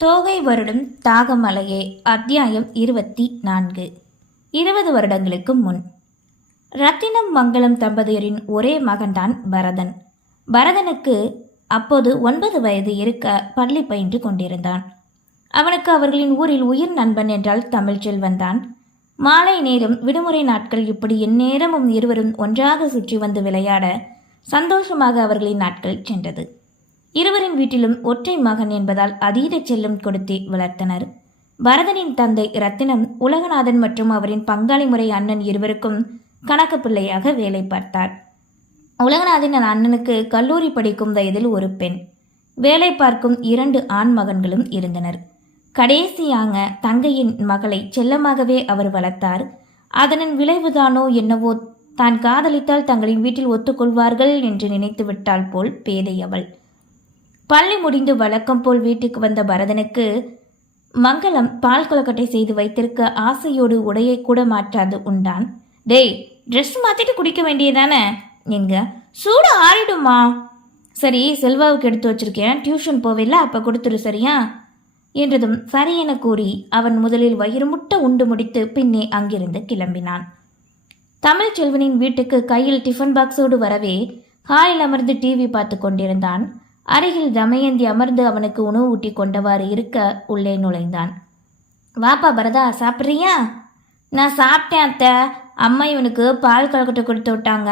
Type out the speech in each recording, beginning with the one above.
தோகை வருடம் தாகமலையே அத்தியாயம் இருபத்தி நான்கு இருபது வருடங்களுக்கு முன். ரத்தினம் மங்கலம் தம்பதியரின் ஒரே மகன்தான் பரதன். பரதனுக்கு அப்போது ஒன்பது வயது இருக்க பள்ளி பயின்று கொண்டிருந்தான். அவனுக்கு அவர்களின் ஊரில் உயிர் நண்பன் என்றால் தமிழ்ச்செல்வன் தான் மாலை நேரம் விடுமுறை நாட்கள் இப்படி எந்நேரமும் இருவரும் ஒன்றாக சுற்றி வந்து விளையாட சந்தோஷமாக அவர்களின் நாட்கள் சென்றது. இருவரின் வீட்டிலும் ஒற்றை மகன் என்பதால் அதீத செல்லம் கொடுத்து வளர்த்தனர். பரதனின் தந்தை ரத்தினம் உலகநாதன் மற்றும் அவரின் பங்காளி முறை அண்ணன் இருவருக்கும் கணக்கு பிள்ளையாக வேலை பார்த்தார். உலகநாதன் அண்ணனுக்கு கல்லூரி படிக்கும் வயதில் ஒரு பெண். வேலை பார்க்கும் இரண்டு ஆண் மகன்களும் இருந்தனர். கடைசியாக தங்கையின் மகளை செல்லமாகவே அவர் வளர்த்தார். அதனின் விளைவுதானோ என்னவோ தான் காதலித்தால் தங்களின் வீட்டில் ஒத்துக்கொள்வார்கள் என்று நினைத்து விட்டாள் போல் பேதை அவள். பள்ளி முடிந்து வழக்கம் போல் வீட்டுக்கு வந்த பரதனுக்கு மங்களம் பால் கொலக்கட்டை செய்து வைத்திருக்க ஆசையோடு உடையை கூட மாற்றாது உண்டான். டேய் ட்ரெஸ் மாத்திட்டு குடிக்க வேண்டியதானே எங்க? சூடு ஆறிடுமா? சரி செல்வாவுக்கு எடுத்து வச்சிருக்கேன். டியூஷன் போவில்ல அப்ப கொடுத்துரு சரியா? என்றதும் சரி என கூறி அவன் முதலில் வயிறு முட்ட உண்டு முடித்து பின்னே அங்கிருந்து கிளம்பினான். தமிழ் செல்வனின் வீட்டுக்கு கையில் டிஃபன் பாக்ஸோடு வரவே ஹாலில் அமர்ந்து டிவி பார்த்து கொண்டிருந்தான். அருகில் தமயந்தி அமர்ந்து அவனுக்கு உணவு ஊட்டி கொண்டவாறு இருக்க உள்ளே நுழைந்தான். வாப்பா பரதா சாப்பிட்றியா? நான் சாப்பிட்டேன் அத்தை. அம்மா இவனுக்கு பால் கலக்கட்டை கொடுத்து விட்டாங்க.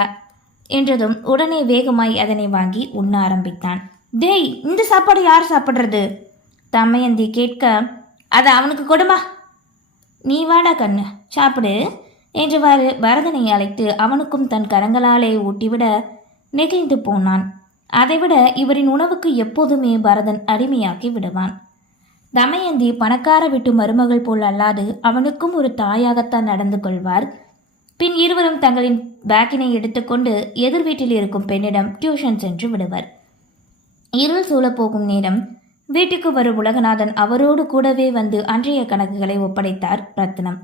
என்றதும் உடனே வேகமாய் அதனை வாங்கி உண்ண ஆரம்பித்தான். டேய் இந்த சாப்பாடு யார் சாப்பிட்றது? தமயந்தி கேட்க அது அவனுக்கு கொடுமா. நீ வாடா கண்ணு. சாப்பிடு. என்றவாறு பரதனை அழைத்து அவனுக்கும் தன் கரங்களாலே ஊட்டிவிட நெகிழ்ந்து போனான். அதைவிட இவரின் உணவுக்கு எப்போதுமே பரதன் அடிமையாக்கி விடுவான். தமயந்தி பணக்கார விட்டு மருமகள் போல் அல்லாது அவனுக்கும் ஒரு தாயாகத்தான் நடந்து கொள்வார். பின் இருவரும் தங்களின் பேக்கினை எடுத்துக்கொண்டு எதிர் வீட்டில் இருக்கும் பெண்ணிடம் டியூஷன் சென்று விடுவர். இருள் சூழப்போகும் நேரம் வீட்டுக்கு வரும் உலகநாதன் அவரோடு கூடவே வந்து அன்றைய கணக்குகளை ஒப்படைத்தார் ரத்னம்.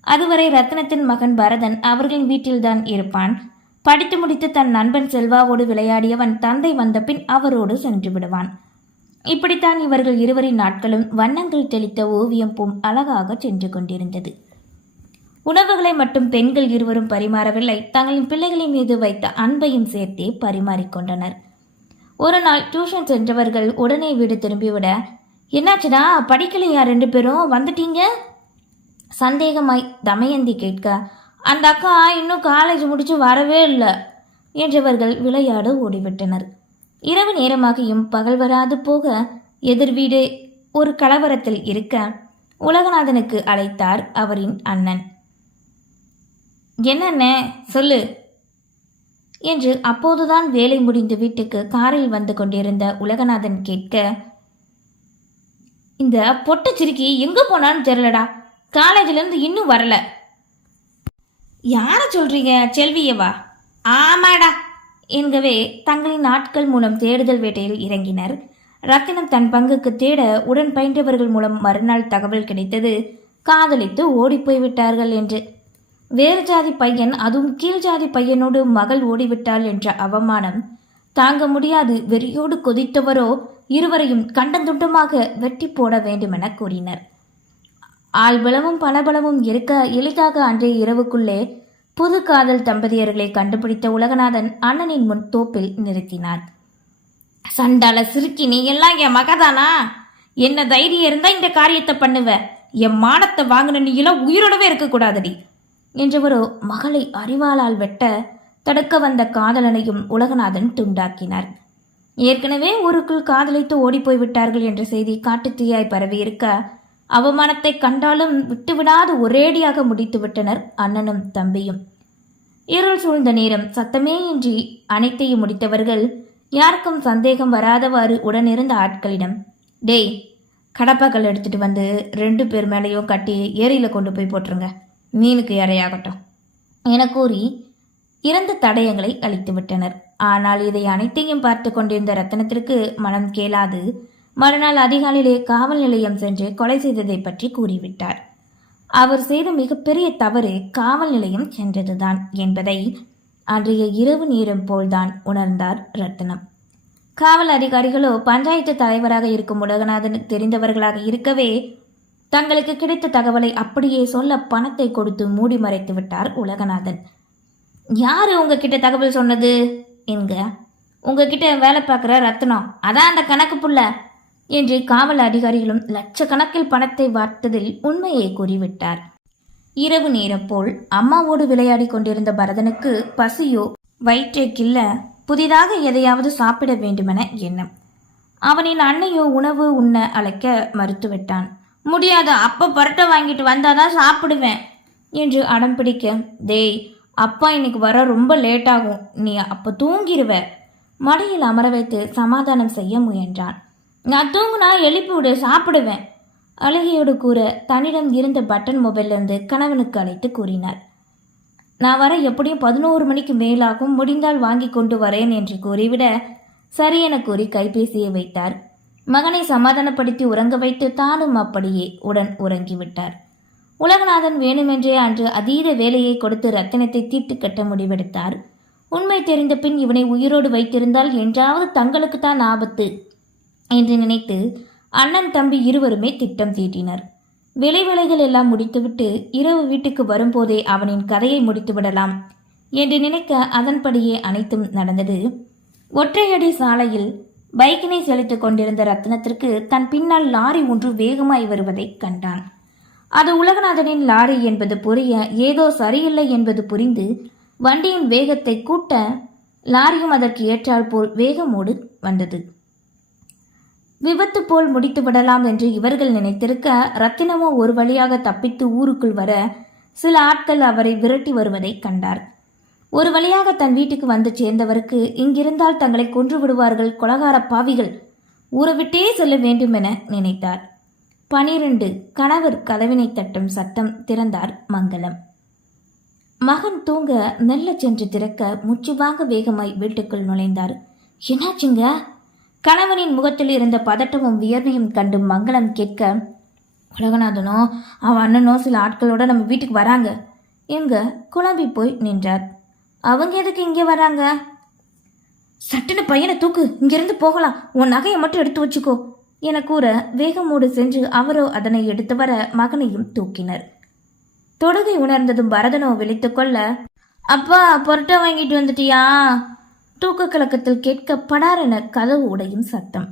அதுவரை ரத்னத்தின் மகன் பரதன் அவர்களின் வீட்டில்தான் இருப்பான். படித்து முடித்து தன் நண்பன் செல்வாவோடு விளையாடியவன் தந்தை வந்த பின் அவரோடு சென்று விடுவான். இப்படித்தான் இவர்கள் இருவரின் நாட்களும் வண்ணங்கள் தெளித்த ஓவியம் பூம் அழகாக சென்று கொண்டிருந்தது. உணவுகளை மட்டும் பெண்கள் இருவரும் பரிமாறவில்லை. தங்களின் பிள்ளைகளின் மீது வைத்த அன்பையும் சேர்த்தே பரிமாறிக்கொண்டனர். ஒரு நாள் டியூஷன் சென்றவர்கள் உடனே வீடு திரும்பிவிட என்னாச்சுடா படிக்கலையா ரெண்டு பேரும்? வந்துட்டீங்க? சந்தேகமாய் தமயந்தி கேட்க அந்த அக்கா இன்னும் காலேஜ் முடிச்சு வரவே இல்லை. என்றவர்கள் விளையாட ஓடிவிட்டனர். இரவு நேரமாகியும் பகல் வராது போக எதிர் வீடு ஒரு கலவரத்தில் இருக்க உலகநாதனுக்கு அழைத்தார் அவரின் அண்ணன். என்னென்ன சொல்லு. என்று அப்போதுதான் வேலை முடிந்து வீட்டுக்கு காரில் வந்து கொண்டிருந்த உலகநாதன் கேட்க இந்த பொட்டச்சிறுக்கி எங்கே போனான்னு தெரியலடா. காலேஜிலேருந்து இன்னும் வரல. யாரை சொல்றீங்க செல்வியவா? ஆமாடா. என்கவே தங்களின் ஆட்கள் மூலம் தேடுதல் வேட்டையில் இறங்கினர். ரத்தினம் தன் பங்குக்கு தேட உடன் பயின்றவர்கள் மூலம் மறுநாள் தகவல் கிடைத்தது காதலித்து ஓடிப்போய் விட்டார்கள் என்று. வேறு ஜாதி பையன் அதுவும் கீழ் ஜாதி பையனோடு மகள் ஓடிவிட்டாள் என்ற அவமானம் தாங்க முடியாது. வெறியோடு கொதித்தவரோ இருவரையும் கண்டந்துண்டமாக வெட்டி போட வேண்டுமென கூறினர். ஆள்பலமும் பணபலமும் இருக்க எளிதாக அன்றைய இரவுக்குள்ளே புது காதல் தம்பதியர்களை கண்டுபிடித்த உலகநாதன் அண்ணனின் முன் தோப்பில் நிறுத்தினார். சண்டால சிறுக்கி நீ எல்லாம் என் மகதானா? என்ன தைரியம் இருந்தா இந்த காரியத்தை பண்ணுவ? என் மானத்தை வாங்கின நீ எல்லாம் உயிரோடவே இருக்கக்கூடாதடி. என்றவரோ மகளை அறிவாளால் வெட்ட தடுக்க வந்த காதலனையும் உலகநாதன் துண்டாக்கினார். ஏற்கனவே ஊருக்குள் காதலித்து ஓடிப்போய் விட்டார்கள் என்ற செய்தி காட்டுத்தீயாய் பரவியிருக்க அவமானத்தை கண்டாலும் விட்டுவிடாது ஒரேடியாக முடித்து விட்டனர் அண்ணனும் தம்பியும். இருள் சூழ்ந்த நேரம் சத்தமே இன்றி அனைத்தையும் முடித்தவர்கள் யாருக்கும் சந்தேகம் வராதவாறு உடனிருந்த ஆட்களிடம் டேய் கடப்பாக்கள் எடுத்துட்டு வந்து ரெண்டு பேர் மேலேயும் கட்டி ஏரியில் கொண்டு போய் போட்டுருங்க. மீனுக்கு இறையாகட்டும் என கூறி இறந்த தடயங்களை அளித்து விட்டனர் ஆனால் இதை அனைத்தையும் பார்த்து கொண்டிருந்த ரத்தனத்திற்கு மனம் கேளாது மறுநாள் அதிகாலையிலே காவல் நிலையம் சென்று கொலை செய்ததை பற்றி கூறிவிட்டார். அவர் செய்த மிகப்பெரிய தவறு காவல் நிலையம் சென்றதுதான் என்பதை அன்றைய இரவு நேரம் போல்தான் உணர்ந்தார் ரத்னம். காவல் அதிகாரிகளோ பஞ்சாயத்து தலைவராக இருக்கும் உலகநாதன் தெரிந்தவர்களாக இருக்கவே தங்களுக்கு கிடைத்த தகவலை அப்படியே சொல்ல பணத்தை கொடுத்து மூடி மறைத்து விட்டார் உலகநாதன். யாரு உங்ககிட்ட தகவல் சொன்னது? என்க. உங்ககிட்ட வேலை பார்க்குற ரத்னம். அதான் அந்த கணக்கு புள்ள. என்று காவல் அதிகாரிகளும் லட்சக்கணக்கில் பணத்தை வார்த்ததில் உண்மையை கூறிவிட்டார். இரவு நேரம் போல் அம்மாவோடு விளையாடி கொண்டிருந்த பரதனுக்கு பசியோ வயிற்றை கில்ல புதிதாக எதையாவது சாப்பிட வேண்டுமென எண்ணம். அவனின் அன்னையோ உணவு உண்ண அழைக்க மறுத்துவிட்டான். முடியாது அப்பா பரோட்டா வாங்கிட்டு வந்தாதான் சாப்பிடுவேன் என்று அடம் பிடிக்க டேய் அப்பா இன்னைக்கு வர ரொம்ப லேட் ஆகும் நீ அப்போ தூங்கிடுவ மடியில் அமர வைத்து சமாதானம் செய்ய முயன்றான். நான் தூங்குனா எழுப்பி விடு சாப்பிடுவேன். அழகியோடு கூற தன்னிடம் இருந்த பட்டன் மொபைலிருந்து கணவனுக்கு அழைத்து கூறினார் நான் வர எப்படியும் பதினோரு மணிக்கு மேலாகும் முடிந்தால் வாங்கி கொண்டு வரேன் என்று கூறிவிட சரி என கூறி கைபேசியை வைத்தார். மகனை சமாதானப்படுத்தி உறங்க வைத்து தானும் அப்படியே உடன் உறங்கிவிட்டார் உலகநாதன் வேணுமென்றே அன்று அதீத வேலையை கொடுத்து ரத்தினத்தை தீட்டு கட்ட முடிவெடுத்தார். உண்மை தெரிந்த பின் இவனை உயிரோடு வைத்திருந்தால் என்றாவது தங்களுக்குத்தான் ஆபத்து. என்று நினைத்து அண்ணன் தம்பி இருவருமே திட்டம் தீட்டினர். விளைவிலைகள் எல்லாம் முடித்துவிட்டு இரவு வீட்டுக்கு வரும்போதே அவனின் கதையை முடித்து விடலாம் என்று நினைக்க அதன்படியே அனைத்தும் நடந்தது. ஒற்றையடி சாலையில் பைக்கினை செலுத்திக் கொண்டிருந்த ரத்னத்திற்கு தன் பின்னால் லாரி ஒன்று வேகமாய் வருவதை கண்டான். அது உலகநாதனின் லாரி என்பது புரிய ஏதோ சரியில்லை என்பது புரிந்து வண்டியின் வேகத்தை கூட்ட லாரியும் அதற்கு ஏற்றால் போல் வேகமோடு வந்தது. விபத்து போல் முடித்து விடலாம் என்று இவர்கள் நினைத்திருக்க ரத்தினமோ ஒரு வழியாக தப்பித்து ஊருக்குள் வர சில ஆட்கள் அவரை விரட்டி வருவதை கண்டார். ஒரு வழியாக தன் வீட்டுக்கு வந்து சேர்ந்தவருக்கு இங்கிருந்தால் தங்களை கொன்று விடுவார்கள் கொலகார பாவிகள். ஊரை விட்டே செல்ல வேண்டும் என நினைத்தார். பனிரெண்டு கணவர் கதவினை தட்டும் சத்தம் திறந்தார் மங்களம். மகன் தூங்க மெல்ல சென்று திறக்க முச்சுவாங்க வேகமாய் வீட்டுக்குள் நுழைந்தார். என்னாச்சுங்க? கணவனின் முகத்தில் இருந்த பதட்டமும் வியர்வையும் கண்டு மங்களம் கேட்க உலகநாதனோ அவன் அண்ணனோ சில ஆட்களோட நம்ம வீட்டுக்கு வராங்க. எங்க? குழம்பி போய் நின்றார். அவங்க எதுக்கு இங்கே வராங்க? சட்டுன்னு பையனை தூக்கு. இங்கிருந்து போகலாம். உன் நகையை மட்டும் எடுத்து வச்சுக்கோ. என கூற வேகமோடு சென்று அவரோ அதனை எடுத்து வர மகனையும் தூக்கினர். தொடுகை உணர்ந்ததும் பரதனோ விழித்துக் கொள்ள அப்பா பொருட்டை வாங்கிட்டு வந்துட்டியா? தூக்க கலக்கத்தில் கேட்க படாரென கதவு உடையும் சத்தம்.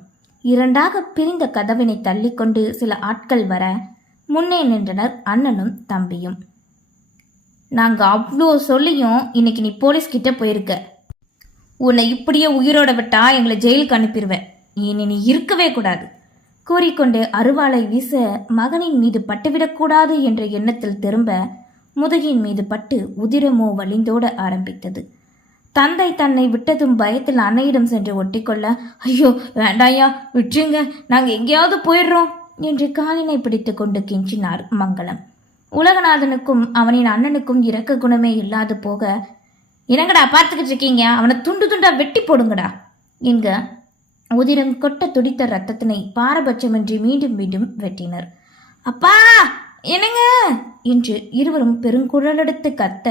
இரண்டாக பிரிந்த கதவினை தள்ளிக்கொண்டு சில ஆட்கள் வர முன்னே நின்றனர் அண்ணனும் தம்பியும். நாங்கள் அவ்வளோ சொல்லியும் இன்னைக்கு நீ போலீஸ்கிட்ட போயிருக்க. உன்னை இப்படியே உயிரோட விட்டா எங்களை ஜெயிலுக்கு அனுப்பிடுவேன் இனி நீ இருக்கவே கூடாது. கூறிக்கொண்டு அருவாளை வீச மகனின் மீது பட்டுவிடக்கூடாது என்ற எண்ணத்தில் திரும்ப முதுகின் மீது பட்டு உதிரமோ வழிந்தோட ஆரம்பித்தது. தந்தை தன்னை விட்டதும் பயத்தில் அன்னையிடம் சென்று ஒட்டிக்கொள்ள ஐயோ வேண்டாயா விட்டுருங்க நாங்கள் எங்கேயாவது போயிடுறோம் என்று காலினை பிடித்து கொண்டு கெஞ்சினார் மங்களம். உலகநாதனுக்கும் அவனின் அண்ணனுக்கும் இரக்க குணமே இல்லாது போக என்னங்கடா பார்த்துக்கிட்டு இருக்கீங்க? அவனை துண்டு துண்டா வெட்டி போடுங்கடா என்க உதிரம் கொட்ட துடித்த ரத்தத்தினை பாரபட்சமின்றி மீண்டும் மீண்டும் வெட்டினர். அப்பா என்னங்க? என்று இருவரும் பெருங்குழலெடுத்து கத்த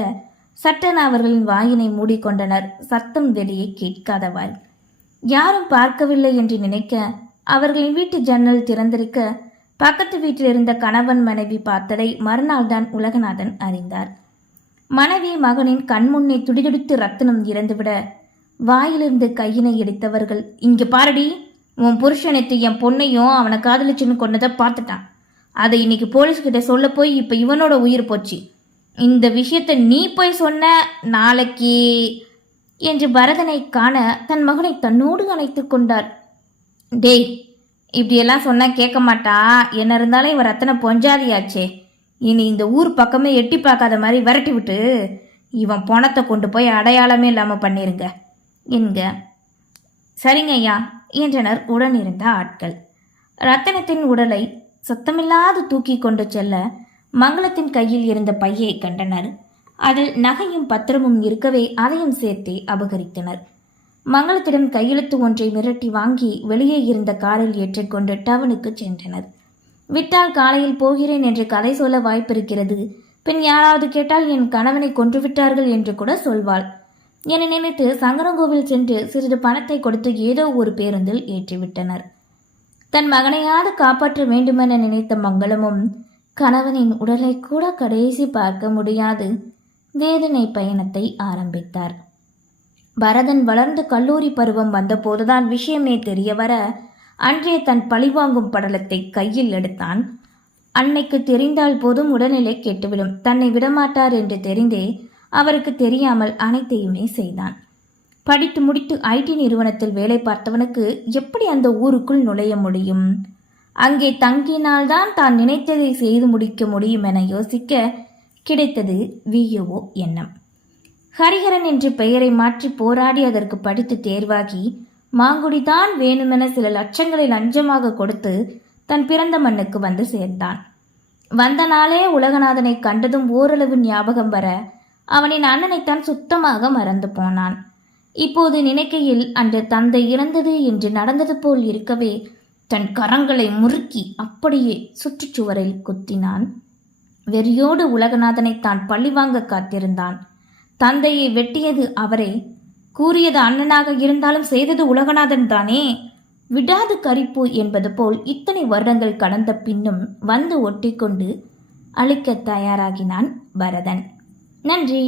சட்டென அவர்களின் வாயினை மூடிக்கொண்டனர். சத்தம் வெளியே கேட்காதவாள். யாரும் பார்க்கவில்லை என்று நினைக்க அவர்களின் வீட்டு ஜன்னல் திறந்திருக்க பக்கத்து வீட்டில் இருந்த கணவன் மனைவி பார்த்ததை மறுநாள் தான் உலகநாதன் அறிந்தார். மனைவி மகனின் கண்முன்னே துடிதுடித்து ரத்தினம் இறந்துவிட வாயிலிருந்து கையினை எடுத்தவர்கள் இங்க பாரடி உன் புருஷனைத்து என் பொண்ணையும் அவனை காதலிச்சுன்னு கொன்னதை பார்த்துட்டான். அதை இன்னைக்கு போலீஸ்கிட்ட சொல்ல போய் இப்போ இவனோட உயிர் போச்சு. இந்த விஷயத்தை நீ போய் சொன்ன நாளைக்கு என்று பரதனை காண தன் மகனை தன்னோடு அணைத்துக் கொண்டார். டேய் இப்படியெல்லாம் சொன்னால் கேட்க மாட்டா. என்ன இருந்தாலும் இவன் ரத்தன பொஞ்சாதியாச்சே. இனி இந்த ஊர் பக்கமே எட்டி பார்க்காத மாதிரி விரட்டி விட்டு இவன் பணத்தை கொண்டு போய் அடையாளமே இல்லாமல் பண்ணிருங்க என்க. சரிங்க ஐயா என்றனர் உடன் இருந்த ஆட்கள். ரத்தனத்தின் உடலை சத்தமில்லாது தூக்கி கொண்டு செல்ல மங்களத்தின் கையில் இருந்த பையை கண்டனர். அதில் நகையும் பத்திரமும் இருக்கவே அதையும் சேர்த்தே அபகரித்தனர். மங்களத்திடம் கையெழுத்து ஒன்றை மிரட்டி வாங்கி வெளியே இருந்த காரில் ஏற்றிக்கொண்டு டவுனுக்கு சென்றனர். விட்டால் காலையில் போகிறேன் என்று கதை சொல்ல வாய்ப்பிருக்கிறது. பின் யாராவது கேட்டால் என் கணவனை கொன்றுவிட்டார்கள் என்று கூட சொல்வாள். என நினைத்து சங்கரங்கோவில் சென்று சிறிது பணத்தை கொடுத்து ஏதோ ஒரு பேருந்தில் ஏற்றிவிட்டனர். தன் மகனையாவது காப்பாற்ற வேண்டுமென நினைத்த மங்களமும் கணவனின் உடலை கூட கடைசி பார்க்க முடியாது. வேதனை பயணத்தை ஆரம்பித்தார். பரதன் வளர்ந்து கல்லூரி பருவம் வந்தபோதுதான் விஷயமே தெரிய வர அன்றே தன் பழிவாங்கும் படலத்தை கையில் எடுத்தான். அன்னைக்கு தெரிந்தால் போதும் உடல்நிலை கெட்டுவிடும். தன்னை விடமாட்டார் என்று தெரிந்தே அவருக்கு தெரியாமல் அனைத்தையுமே செய்தான். படித்து முடித்து ஐடி நிறுவனத்தில் வேலை பார்த்தவனுக்கு எப்படி அந்த ஊருக்குள் நுழைய முடியும்? அங்கே தங்கினால்தான் தான் நினைத்ததை செய்து முடிக்க முடியும் என யோசிக்க கிடைத்தது விஓ எண்ணம். ஹரிஹரன் என்று பெயரை மாற்றி போராடி அதற்கு படித்து தேர்வாகி மாங்குடிதான் வேணுமென சில லட்சங்களை லஞ்சமாக கொடுத்து தன் பிறந்த மண்ணுக்கு வந்து சேர்ந்தான். வந்த நாளே உலகநாதனை கண்டதும் ஓரளவு ஞாபகம் வர அவனின் அண்ணனைத்தான் சுத்தமாக மறந்து போனான். இப்போது நினைக்கையில் அன்று தந்தை இறந்தது என்று நடந்தது போல் இருக்கவே தன் கரங்களை முறுக்கி அப்படியே சுற்றுச்சுவரில் குத்தினான். வெறியோடு உலகநாதனை தான் பழிவாங்க காத்திருந்தான். தந்தையை வெட்டியது அவரே. கூறியது அண்ணனாக இருந்தாலும் செய்தது உலகநாதன் தானே. விடாது கரிப்பு என்பது போல் இத்தனை வருடங்கள் கடந்த பின்னும் வந்து ஒட்டிக்கொண்டு அழிக்க தயாராகினான் பரதன் நன்றி.